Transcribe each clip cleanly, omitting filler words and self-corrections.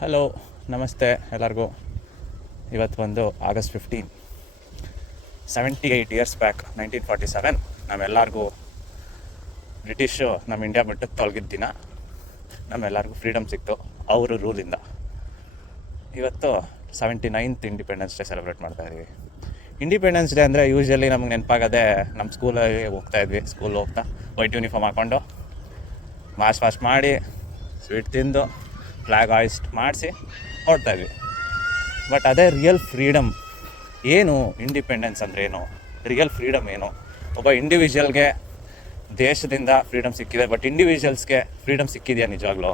Hello, ನಮಸ್ತೆ ಎಲ್ಲರಿಗೂ. ಇವತ್ತು ಬಂದು August 15, 78 ಇಯರ್ಸ್ ಬ್ಯಾಕ್, 1947 ನಮ್ಮೆಲ್ಲರಿಗೂ ಬ್ರಿಟಿಷು ನಮ್ಮ ಇಂಡಿಯಾ ಬಿಟ್ಟು ತೊಲಗಿದ ದಿನ. ನಮ್ಮೆಲ್ಲರಿಗೂ ಫ್ರೀಡಮ್ ಸಿಕ್ತು ಅವರ ರೂಲಿಂದ. ಇವತ್ತು 79th ಇಂಡಿಪೆಂಡೆನ್ಸ್ ಡೇ ಸೆಲೆಬ್ರೇಟ್ ಮಾಡ್ತಾಯಿದ್ದೀವಿ. ಇಂಡಿಪೆಂಡೆನ್ಸ್ ಡೇ ಅಂದರೆ ಯೂಶ್ವಲಿ ನಮ್ಗೆ ನೆನಪಾಗದೆ ನಮ್ಮ ಸ್ಕೂಲಲ್ಲಿ ಹೋಗ್ತಾಯಿದ್ವಿ. ಸ್ಕೂಲ್ ಹೋಗ್ತಾ ವೈಟ್ ಯೂನಿಫಾರ್ಮ್ ಹಾಕ್ಕೊಂಡು ಮಾಸ್ಟ್ ಮಾಡಿ ಸ್ವೀಟ್ ತಿಂದು ಫ್ಲ್ಯಾಗ್ ಹಾಯಿಸ್ಟ್ ಮಾಡಿಸಿ ಹೊರಡ್ತಾಯಿದ್ವಿ. ಬಟ್ ಅದೇ ರಿಯಲ್ ಫ್ರೀಡಮ್ ಏನು, ಇಂಡಿಪೆಂಡೆನ್ಸ್ ಅಂದರೆ ಏನು, ರಿಯಲ್ ಫ್ರೀಡಮ್ ಏನು? ಒಬ್ಬ ಇಂಡಿವಿಜುವಲ್ಗೆ ದೇಶದಿಂದ ಫ್ರೀಡಮ್ ಸಿಕ್ಕಿದೆ, ಬಟ್ ಇಂಡಿವಿಜುವಲ್ಸ್ಗೆ ಫ್ರೀಡಮ್ ಸಿಕ್ಕಿದೆಯಾ ನಿಜವಾಗ್ಲೂ?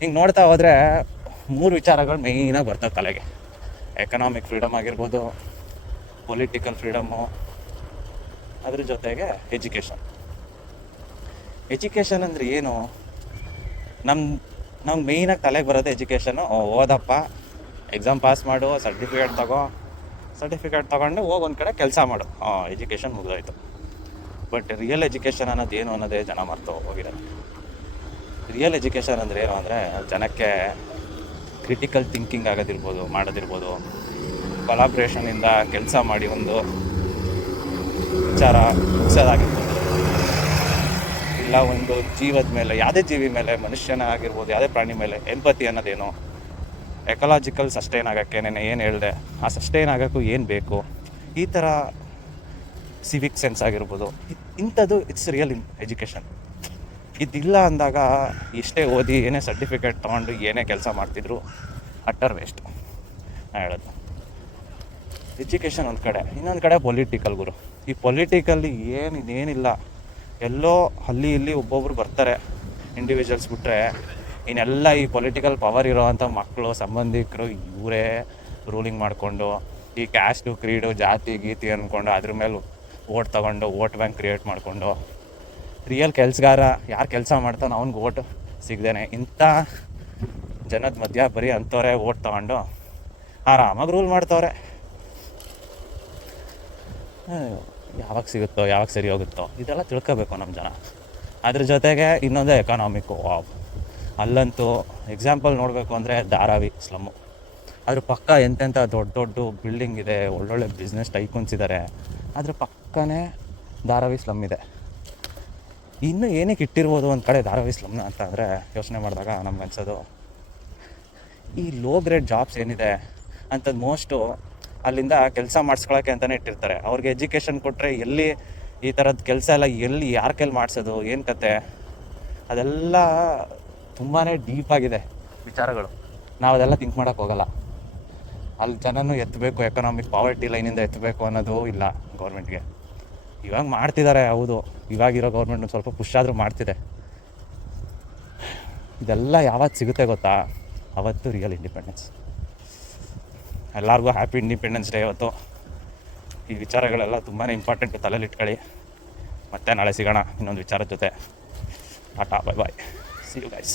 ಹಿಂಗೆ ನೋಡ್ತಾ ಹೋದರೆ 3 ವಿಚಾರಗಳು ಮೇಯ್ನಾಗಿ ಬರ್ತವೆ ತಲೆಗೆ. ಎಕನಾಮಿಕ್ ಫ್ರೀಡಮ್ ಆಗಿರ್ಬೋದು, ಪೊಲಿಟಿಕಲ್ ಫ್ರೀಡಮ್ಮು, ಅದ್ರ ಜೊತೆಗೆ ಎಜುಕೇಷನ್ ಅಂದರೆ ಏನು? ನಮ್ಗೆ ಮೇಯ್ನಾಗಿ ತಲೆಗೆ ಬರೋದು ಎಜುಕೇಷನು. ಓದಪ್ಪ, ಎಕ್ಸಾಮ್ ಪಾಸ್ ಮಾಡು, ಸರ್ಟಿಫಿಕೇಟ್ ತೊಗೊಂಡು ಹೋಗಿ ಒಂದು ಕಡೆ ಕೆಲಸ ಮಾಡು, ಎಜುಕೇಷನ್ ಮುಗಿದೋಯ್ತು. ಬಟ್ ರಿಯಲ್ ಎಜುಕೇಷನ್ ಅನ್ನೋದು ಏನು ಅನ್ನೋದೇ ಜನ ಮರ್ತು ಹೋಗಿರೋದು. ರಿಯಲ್ ಎಜುಕೇಷನ್ ಅಂದರೆ ಏನು ಅಂದರೆ ಜನಕ್ಕೆ ಕ್ರಿಟಿಕಲ್ ಥಿಂಕಿಂಗ್ ಮಾಡೋದಿರ್ಬೋದು, ಕೊಲಾಬ್ರೇಷನಿಂದ ಕೆಲಸ ಮಾಡಿ ಒಂದು ವಿಚಾರ ಮುಗಿಸೋದಾಗಿರ್ಬೋದು, ಇಲ್ಲ ಒಂದು ಜೀವದ ಮೇಲೆ, ಯಾವುದೇ ಜೀವಿ ಮೇಲೆ, ಮನುಷ್ಯನ ಆಗಿರ್ಬೋದು, ಯಾವುದೇ ಪ್ರಾಣಿ ಮೇಲೆ ಎಂಪತಿ ಅನ್ನೋದೇನು, ಎಕಲಾಜಿಕಲ್ ಸಸ್ಟೈನ್ ಆಗೋಕ್ಕೆ ನಾನು ಏನು ಹೇಳಿದೆ, ಆ ಸಸ್ಟೈನ್ ಆಗೋಕ್ಕೂ ಏನು ಬೇಕು, ಈ ಥರ ಸಿವಿಕ್ ಸೆನ್ಸ್ ಆಗಿರ್ಬೋದು, ಇಂಥದ್ದು ಇಟ್ಸ್ ರಿಯಲ್ ಎಜುಕೇಷನ್. ಇದಿಲ್ಲ ಅಂದಾಗ ಎಷ್ಟೇ ಓದಿ, ಏನೇ ಸರ್ಟಿಫಿಕೇಟ್ ತೊಗೊಂಡು ಏನೇ ಕೆಲಸ ಮಾಡ್ತಿದ್ರು ಅಟ್ಟರ್ ವೇಸ್ಟ್. ನಾನು ಹೇಳೋದು ಎಜುಕೇಷನ್ ಒಂದು ಕಡೆ, ಇನ್ನೊಂದು ಕಡೆ ಪೊಲಿಟಿಕಲ್ ಗುರು. ಈ ಪೊಲಿಟಿಕಲ್ಲಿ ಏನಿಲ್ಲ, ಎಲ್ಲೋ ಅಲ್ಲಿ ಇಲ್ಲಿ ಒಬ್ಬೊಬ್ರು ಬರ್ತಾರೆ ಇಂಡಿವಿಜುವಲ್ಸ್ ಬಿಟ್ಟರೆ, ಇನ್ನೆಲ್ಲ ಈ ಪೊಲಿಟಿಕಲ್ ಪವರ್ ಇರೋವಂಥ ಮಕ್ಕಳು, ಸಂಬಂಧಿಕರು, ಇವರೇ ರೂಲಿಂಗ್ ಮಾಡಿಕೊಂಡು ಈ ಕ್ಯಾಸ್ಟು, ಕ್ರೀಡು, ಜಾತಿ ಗೀತಿ ಅಂದ್ಕೊಂಡು ಅದ್ರ ಮೇಲೆ ಓಟ್ ತೊಗೊಂಡು ವೋಟ್ ಬ್ಯಾಂಕ್ ಕ್ರಿಯೇಟ್ ಮಾಡಿಕೊಂಡು, ರಿಯಲ್ ಕೆಲಸಗಾರ ಯಾರು ಕೆಲಸ ಮಾಡ್ತಾನೆ ಅವ್ನಿಗೆ ಓಟ್ ಸಿಗದೇನೆ ಇಂಥ ಜನದ ಮಧ್ಯ ಬರೀ ಅಂಥವ್ರೆ ಓಟ್ ತೊಗೊಂಡು ಆರಾಮಾಗಿ ರೂಲ್ ಮಾಡ್ತವ್ರೆ. ಯಾವಾಗ ಸಿಗುತ್ತೋ, ಯಾವಾಗ ಸರಿ ಹೋಗುತ್ತೋ, ಇದೆಲ್ಲ ತಿಳ್ಕೋಬೇಕು ನಮ್ಮ ಜನ. ಅದ್ರ ಜೊತೆಗೆ ಇನ್ನೊಂದು ಎಕನಾಮಿಕ್ಕು. ಅಲ್ಲಂತೂ ಎಕ್ಸಾಂಪಲ್ ನೋಡಬೇಕು ಅಂದರೆ ಧಾರಾವಿ ಸ್ಲಮ್ಮು. ಅದ್ರ ಪಕ್ಕ ಎಂತೆಂಥ ದೊಡ್ಡ ಬಿಲ್ಡಿಂಗ್ ಇದೆ, ಒಳ್ಳೊಳ್ಳೆ ಬಿಸ್ನೆಸ್ ಟೈಕೂನ್ಸ್ ಇದ್ದಾರೆ, ಅದ್ರ ಪಕ್ಕನೇ ಧಾರಾವಿ ಸ್ಲಮ್ ಇದೆ. ಇನ್ನೂ ಏನಕ್ಕೆ ಇಟ್ಟಿರ್ಬೋದು ಒಂದು ಕಡೆ ಧಾರಾವಿ ಸ್ಲಮ್ನ ಅಂತ ಅಂದರೆ ಯೋಚನೆ ಮಾಡಿದಾಗ ನಮ್ಗೆ ಅನ್ಸೋದು, ಈ ಲೋ ಗ್ರೇಡ್ ಜಾಬ್ಸ್ ಏನಿದೆ ಅಂಥದ್ದು ಮೋಸ್ಟು ಅಲ್ಲಿಂದ ಕೆಲಸ ಮಾಡಿಸ್ಕೊಳ್ಳೋಕ್ಕೆ ಅಂತಲೇ ಇಟ್ಟಿರ್ತಾರೆ. ಅವ್ರಿಗೆ ಎಜುಕೇಷನ್ ಕೊಟ್ಟರೆ ಎಲ್ಲಿ ಈ ಥರದ್ದು ಕೆಲಸ ಎಲ್ಲ ಯಾರ ಕೈಲಿ ಮಾಡಿಸೋದು, ಏನು ಕತೆ, ಅದೆಲ್ಲ ತುಂಬಾ ಡೀಪಾಗಿದೆ ವಿಚಾರಗಳು. ನಾವು ಅದೆಲ್ಲ ಥಿಂಕ್ ಮಾಡೋಕ್ಕೆ ಹೋಗಲ್ಲ. ಅಲ್ಲಿ ಜನನೂ ಎತ್ತಬೇಕು, ಎಕನಾಮಿಕ್ ಪಾವರ್ಟಿ ಲೈನಿಂದ ಎತ್ತಬೇಕು ಅನ್ನೋದು ಇಲ್ಲ ಗೌರ್ಮೆಂಟ್ಗೆ. ಇವಾಗ ಮಾಡ್ತಿದ್ದಾರೆ, ಹೌದು, ಇವಾಗಿರೋ ಗೌರ್ಮೆಂಟ್ ಒಂದು ಸ್ವಲ್ಪ ಪುಷ್ ಆದರೂ ಮಾಡ್ತಿದೆ. ಇದೆಲ್ಲ ಯಾವತ್ತು ಸಿಗುತ್ತೆ ಗೊತ್ತಾ? ಅವತ್ತು ರಿಯಲ್ ಇಂಡಿಪೆಂಡೆನ್ಸ್. ಎಲ್ಲರಿಗೂ ಹ್ಯಾಪಿ ಇಂಡಿಪೆಂಡೆನ್ಸ್ ಡೇ ಇವತ್ತು. ಈ ವಿಚಾರಗಳೆಲ್ಲ ತುಂಬಾ ಇಂಪಾರ್ಟೆಂಟು, ತಲೆಯಲ್ಲಿ ಇಟ್ಕೊಳ್ಳಿ. ಮತ್ತೆ ನಾಳೆ ಸಿಗೋಣ ಇನ್ನೊಂದು ವಿಚಾರದ ಜೊತೆ. Tata, bye bye, see you guys.